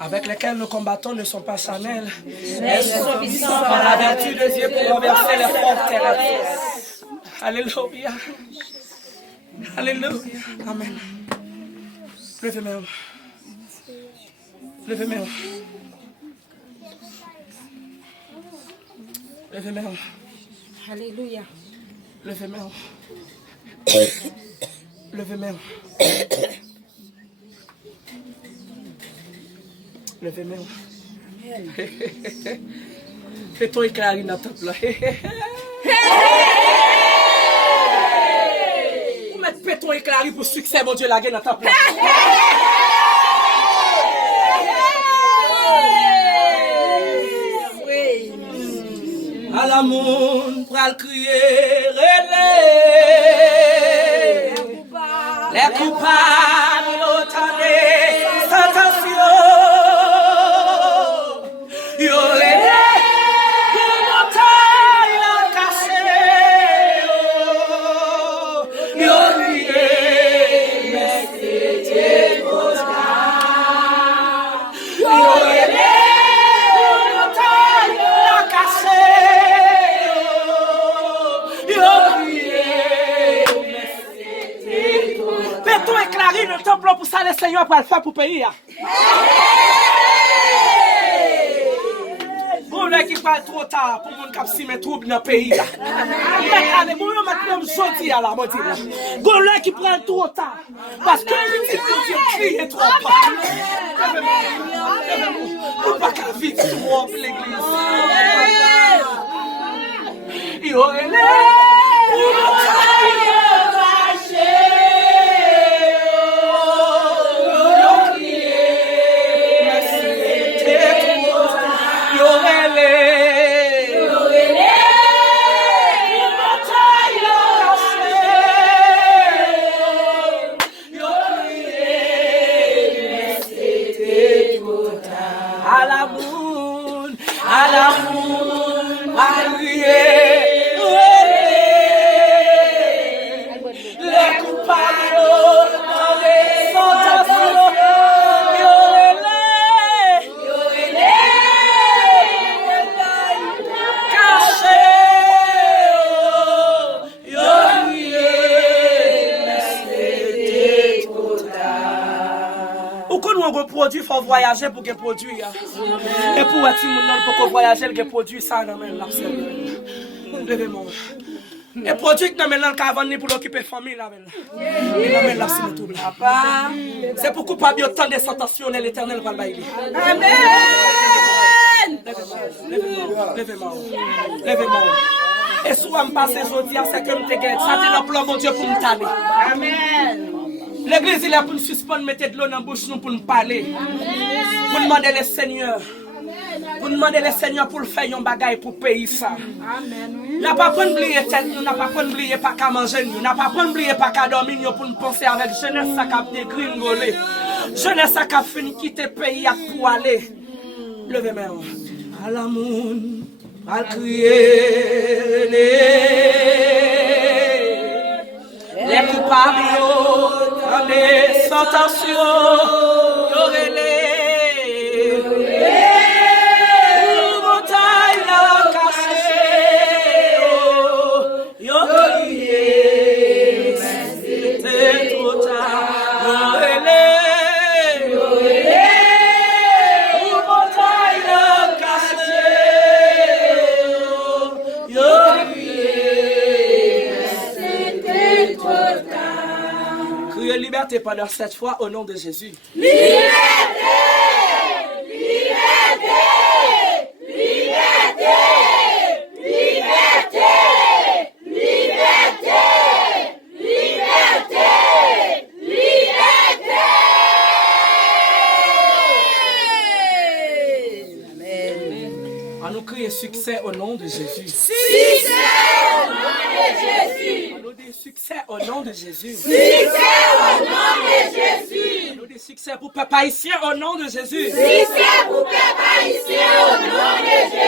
Avec lesquels nous combattons ne sont pas charnels. Elles sont puissantes par la vertu de Dieu pour renverser les forteresses. Alléluia. Alléluia. Amen. Levez-moi. Levez-moi. Levez-moi. Alléluia. Levez-moi. Levez-moi. Levez-moi. Fais-toi éclairer dans ton plat. Vous mettez fais-toi éclairer pour succès, mon Dieu, la gueule dans ton plat. À la monde, pral crier, relais. Les coupables, l'automne, sentence. Yo lele, pour montagne cachée. Yo lié, mais c'était trop tard. Yo lele, pour montagne cachée. Yo lié, mais c'était trop tard. Fais-toi éclairer le temple pour ça, le Seigneur pour le faire pour le pays. Qui parle trop tard pour mon cap si mes troubles dans le pays. Allez, moi, je vais sortir à la moitié. Golin qui prend trop tard. Parce que le petit crie trop fort. Pour pas qu'à vite trop l'église. Il aurait l'air pour produit, il faut voyager pour que produit. Et pour être pour voyager, il faut produire ça dans le levez-moi. Et produit dans le cavani pour occuper la famille. C'est pour couper bien tant de sentationnel l'éternel va le bailler. Amen. Levez-moi. Levez-moi. Et souvent, je passe aujourd'hui, c'est que je te gagne. Ça, c'est le plan, mon Dieu, pour me tanner. Amen. L'église il est pour nous suspendre, mettre de l'eau dans la bouche pour nous parler. Pour demander le Seigneur. Pour demander le Seigneur pour faire un bagage pour payer ça. Nous n'avons pas oublié tête, nous n'avons pas oublié pas qu'à manger, nous n'avons pas oublié pas qu'à dormir pour nous penser avec jeunesse qui a dégringolé. Jeunesse qui a fini quitter le pays pour aller. Levez-moi. À la monde, Mal crier les coupables, dans les sentences, liberté pendant cette fois au nom de Jésus. Liberté! Liberté! Liberté! Liberté! Liberté! Liberté! Liberté! Amen. On nous crie succès au nom de Jésus. Succès au nom de Jésus. On nous dit succès au nom de Jésus. Succès au nom de Jésus. On nous dit succès pour peuple haïtien au nom de Jésus. Succès pour peuple haïtien au nom de Jésus.